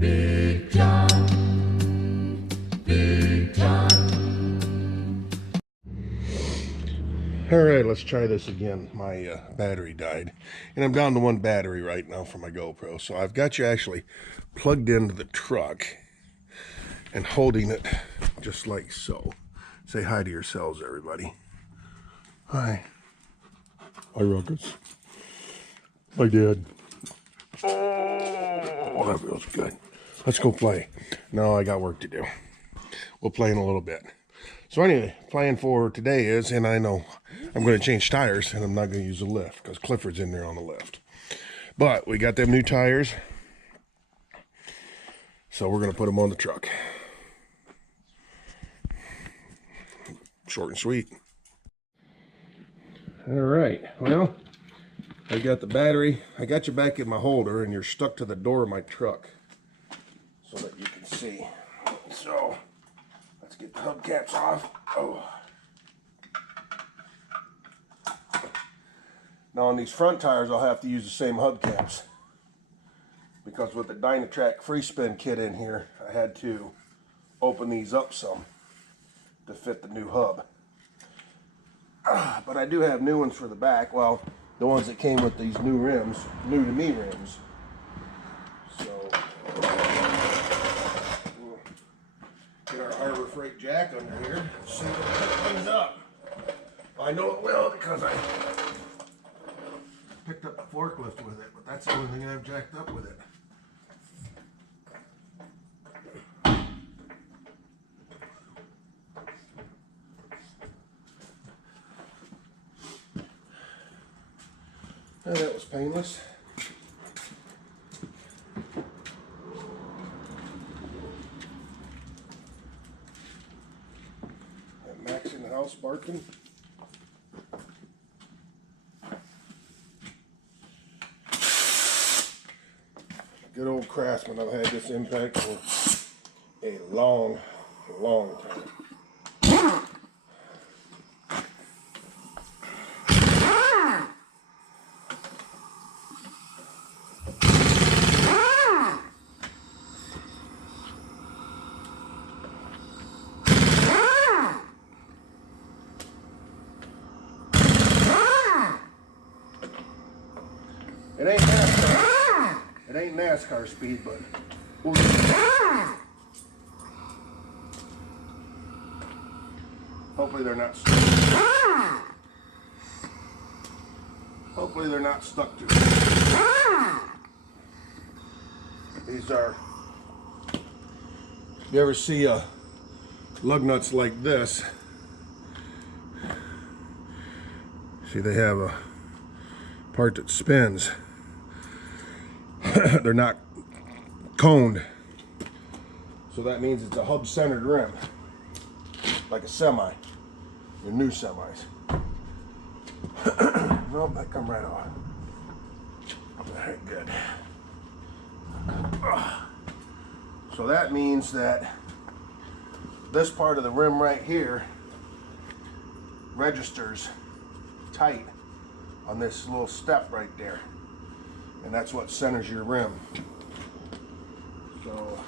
Big John, Big John. All right, let's try this again. My battery died, and I'm down to one battery right now for my GoPro. So I've got you actually plugged into the truck and holding it just like so. Say hi to yourselves, everybody. Hi. Hi, Ruckus. Hi, Dad. Oh, that feels good. Let's go play. No, I got work to do. We'll play in a little bit. So anyway, plan for today is, and I know I'm going to change tires, and I'm not going to use the lift because Clifford's in there on the lift. But we got them new tires, so we're going to put them on the truck. Short and sweet. All right, well, I got the battery. I got you back in my holder, and you're stuck to the door of my truck so that you can see. So let's get the hubcaps off. Oh. Now on these front tires, I'll have to use the same hubcaps because with the Dynatrack free spin kit in here, I had to open these up some to fit the new hub. But I do have new ones for the back. Well, the ones that came with these new rims, new to me rims. So we'll get our Harbor Freight jack under here, see if it picks things up. I know it will because I picked up the forklift with it, but that's the only thing I've jacked up with it. And that was painless. And Max in the house barking. Good old Craftsman. I've had this impact for a long, long time. It ain't NASCAR. It ain't NASCAR speed, but we'll get it. Hopefully they're not stuck. Hopefully they're not stuck to it. These are, you ever see lug nuts like this? See, they have a part that spins. They're not coned, so that means it's a hub centered rim, like a semi, your new semis. Nope, that come right off. Very good. So that means that this part of the rim right here registers tight on this little step right there, and that's what centers your rim. So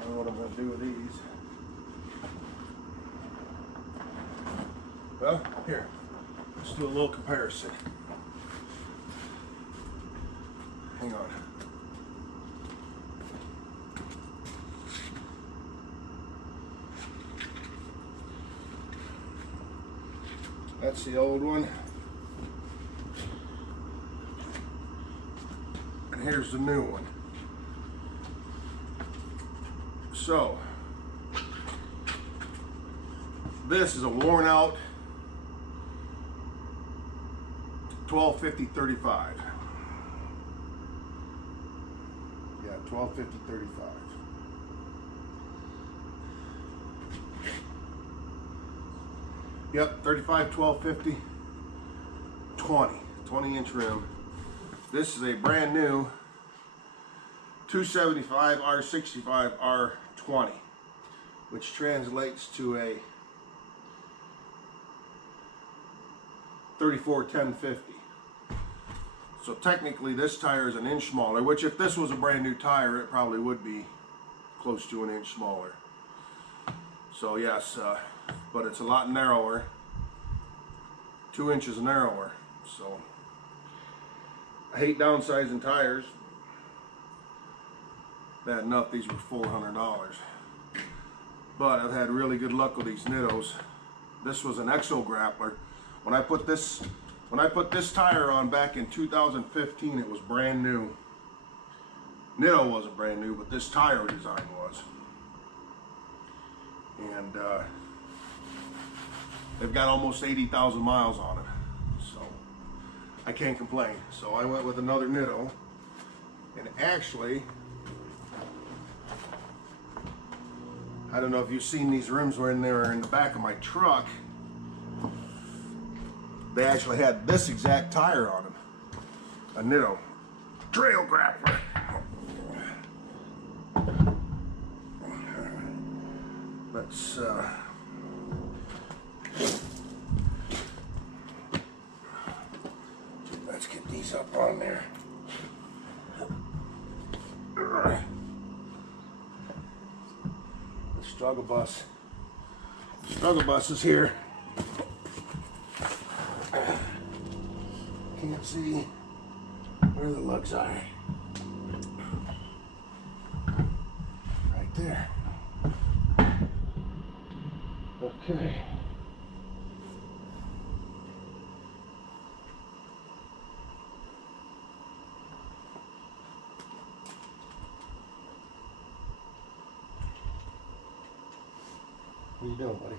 I don't know what I'm going to do with these. Well, here, let's do a little comparison. Hang on. That's the old one. And here's the new one. So, this is a worn out 1250-35. Yeah, 1250-35. Yep, 35, 1250, 20-inch rim. This is a brand new 275 R65 R20, which translates to a 34 1050. So technically this tire is an inch smaller, which if this was a brand new tire, it probably would be close to an inch smaller. So yes, but it's a lot narrower, 2 inches narrower. So I hate downsizing tires. Bad enough these were $400. But I've had really good luck with these Nittos. This was an Exo grappler. When I put this tire on back in 2015, it was brand new. Nitto wasn't brand new, but this tire design was. And they've got almost 80,000 miles on it. So I can't complain. So I went with another Nitto. And actually, I don't know if you've seen these rims when they were in the back of my truck. They actually had this exact tire on them. A Nitto Trail grappler. Let's get these up on there. The struggle bus. The struggle bus is here. Can't see where the lugs are. Right there. Okay. What are you doing, buddy?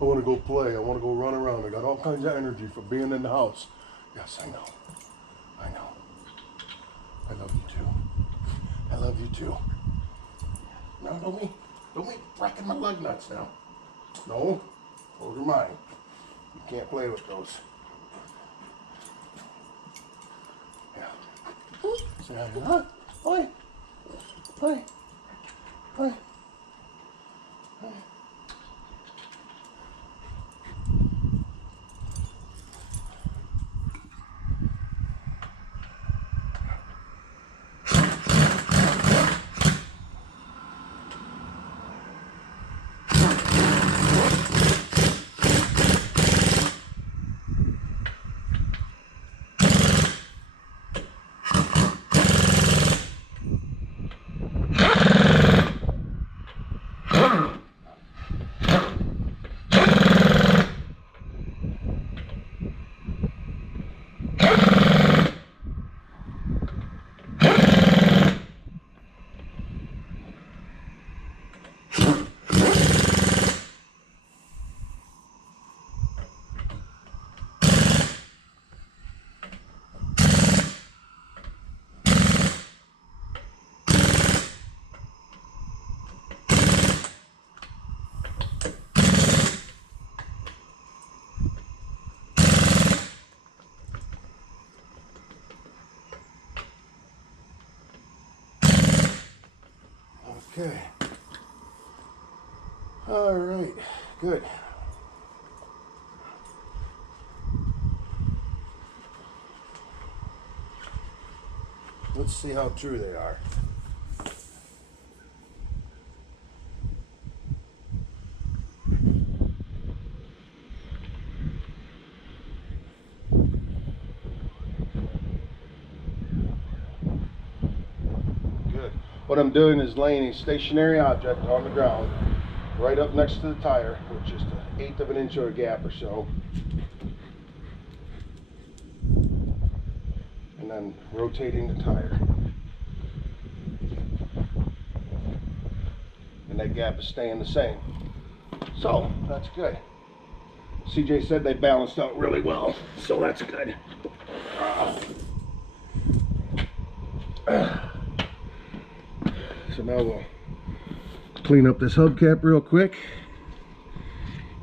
I want to go play. I want to go run around. I got all kinds of energy for being in the house. Yes, I know. I know. I love you too. I love you too. No, don't be wrecking my lug nuts now. No, those are mine. You can't play with those. Yeah. So now you're not. Oi. Oi. Oi. Oi. Okay. All right. Good. Let's see how true they are. Good. What I'm doing is laying a stationary object on the ground right up next to the tire with just an 1/8 of an inch or a gap or so. And then rotating the tire. And that gap is staying the same. So, that's good. CJ said they balanced out really well, so that's good. So now we'll clean up this hubcap real quick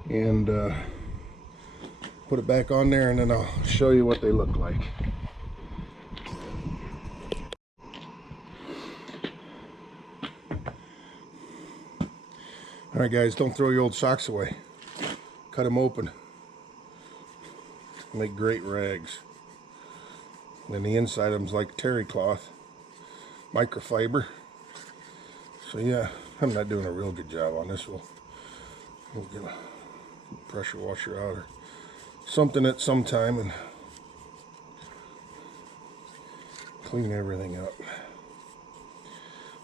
and put it back on there, and then I'll show you what they look like. All right, guys, don't throw your old socks away. Cut them open. Make great rags. And then the inside of them's like terry cloth, microfiber. So yeah, I'm not doing a real good job on this. We'll get a pressure washer out or something at some time and clean everything up.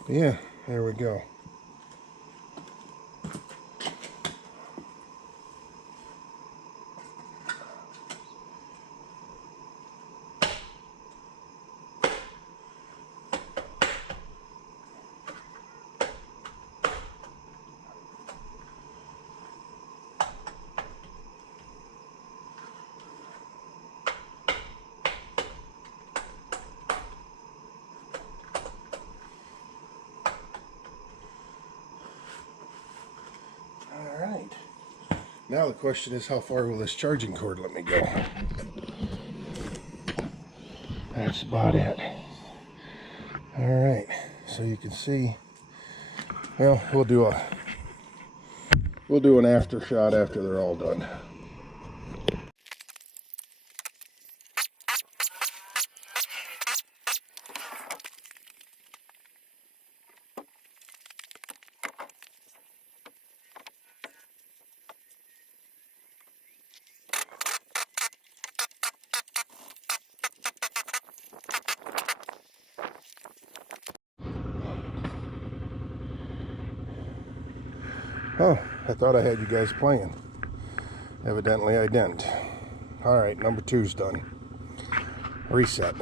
But yeah, there we go. Alright. Now the question is, how far will this charging cord let me go? That's about it. Alright, so you can see, well, we'll do an after shot after they're all done. Oh, I thought I had you guys playing. Evidently I didn't. Alright, number 2's done. Reset.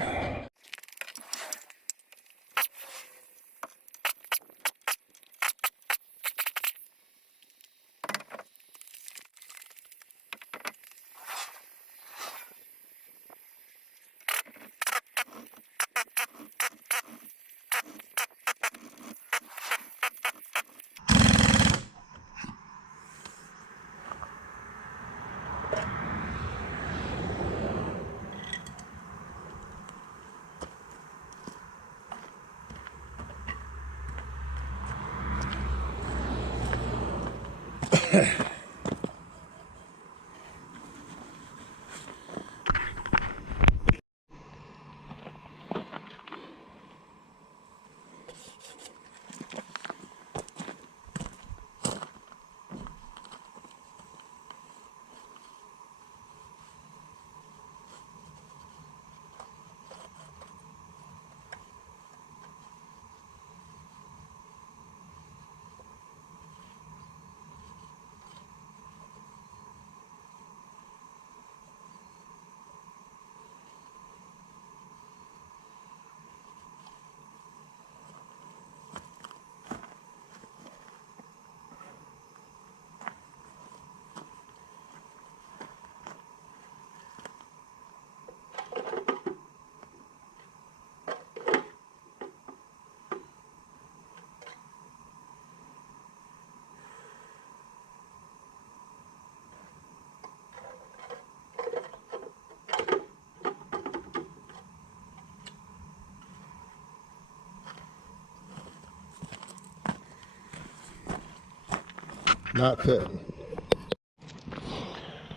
Not fitting.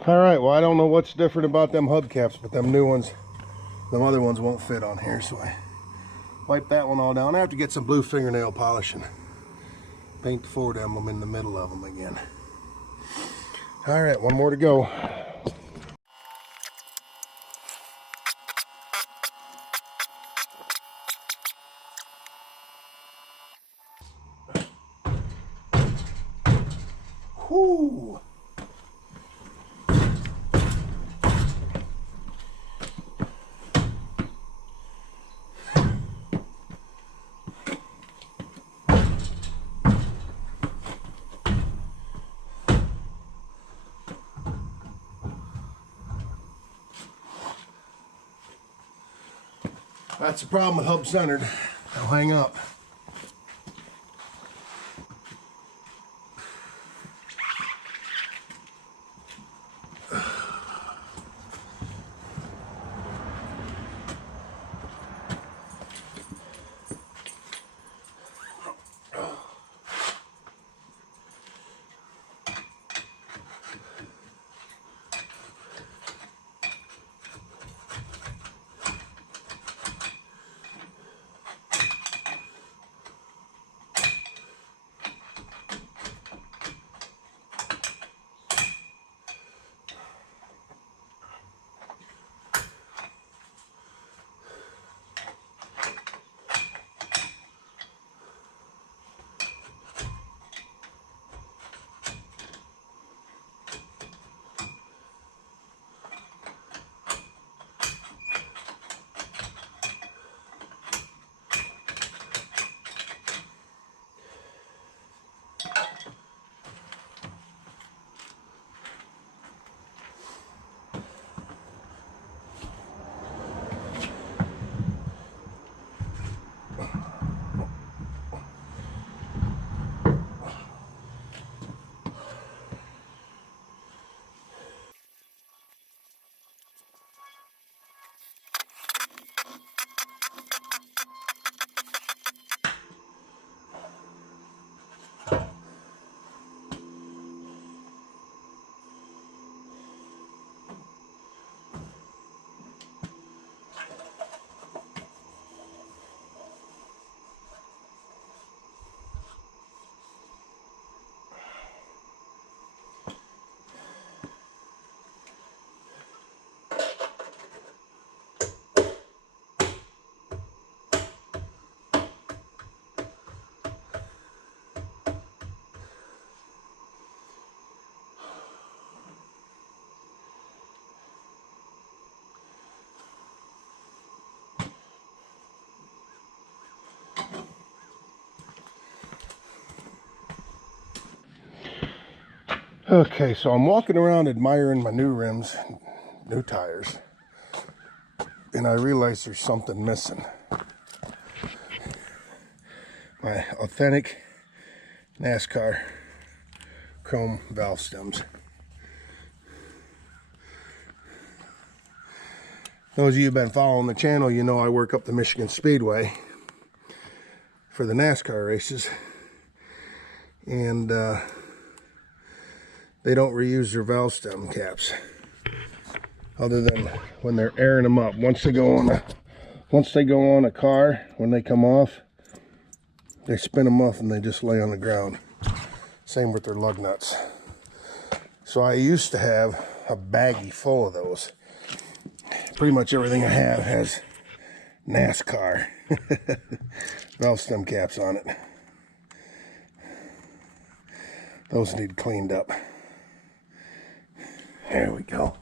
Alright, well I don't know what's different about them hubcaps, but them new ones, them other ones won't fit on here, so I wipe that one all down. I have to get some blue fingernail polish and paint the Ford emblem in the middle of them again. Alright, one more to go. Whoo! That's the problem with hub centered. They'll hang up. Okay, so I'm walking around admiring my new rims, new tires, and I realize there's something missing. My authentic NASCAR chrome valve stems. Those of you who've been following the channel, you know I work up the Michigan Speedway for the NASCAR races, and they don't reuse their valve stem caps other than when they're airing them up. Once they go on a car, when they come off, they spin them off and they just lay on the ground. Same with their lug nuts. So I used to have a baggie full of those. Pretty much everything I have has NASCAR valve stem caps on it. Those need cleaned up. There we go.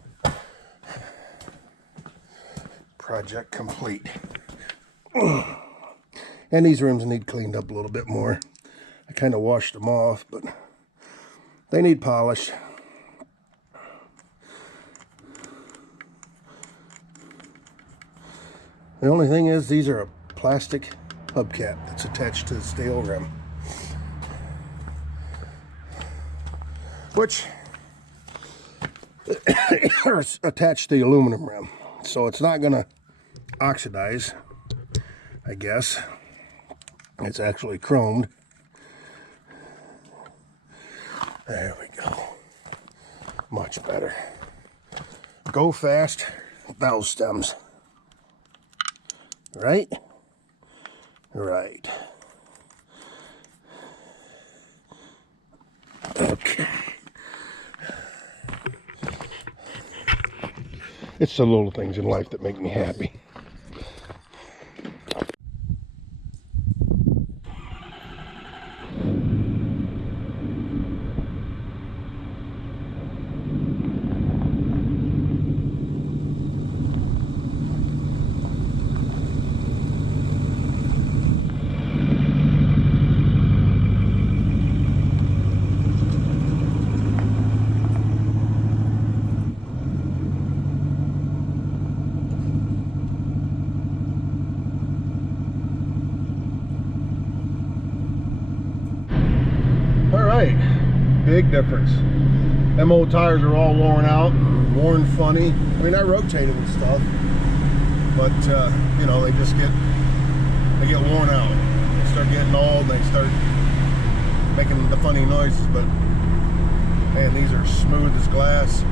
Project complete. And these rims need cleaned up a little bit more. I kind of washed them off, but they need polish. The only thing is, these are a plastic hubcap that's attached to the steel rim, which are attached to the aluminum rim, so it's not going to oxidize, I guess. It's actually chromed. There we go. Much better. Go fast valve stems. Right? Right. Okay. It's the little things in life that make me happy. Big difference. Them old tires are all worn out, worn funny. I mean, I rotated and stuff, but you know, they get worn out. They start getting old, they start making the funny noises, but man, these are smooth as glass.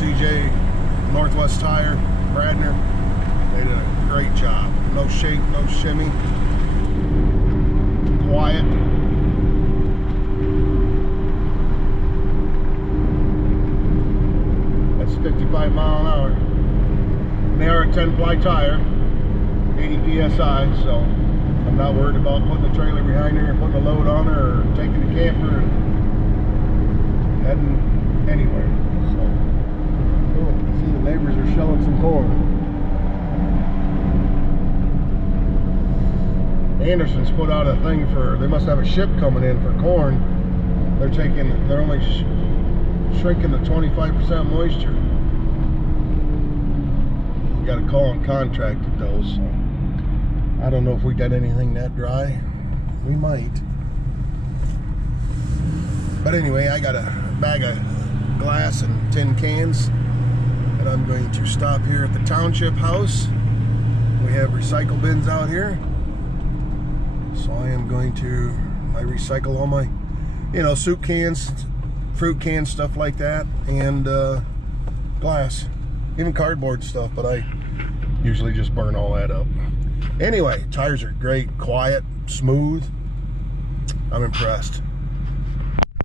CJ Northwest Tire, Bradner, they did a great job. No shake, no shimmy, quiet. That's 55 mile an hour. And they are a 10-ply tire, 80 psi, so I'm not worried about putting the trailer behind her and putting a load on her, or taking the camper and heading anywhere. So, oh, see, the neighbors are shelling some corn. Anderson's put out a thing for, they must have a ship coming in for corn. They're only shrinking to 25% moisture. You got to call them contracted though, so I don't know if we got anything that dry. We might. But anyway, I got a bag of glass and tin cans, and I'm going to stop here at the township house. We have recycle bins out here, so I recycle all my, you know, soup cans, fruit cans, stuff like that, and glass, even cardboard stuff, but I usually just burn all that up. Anyway, tires are great, quiet, smooth. I'm impressed.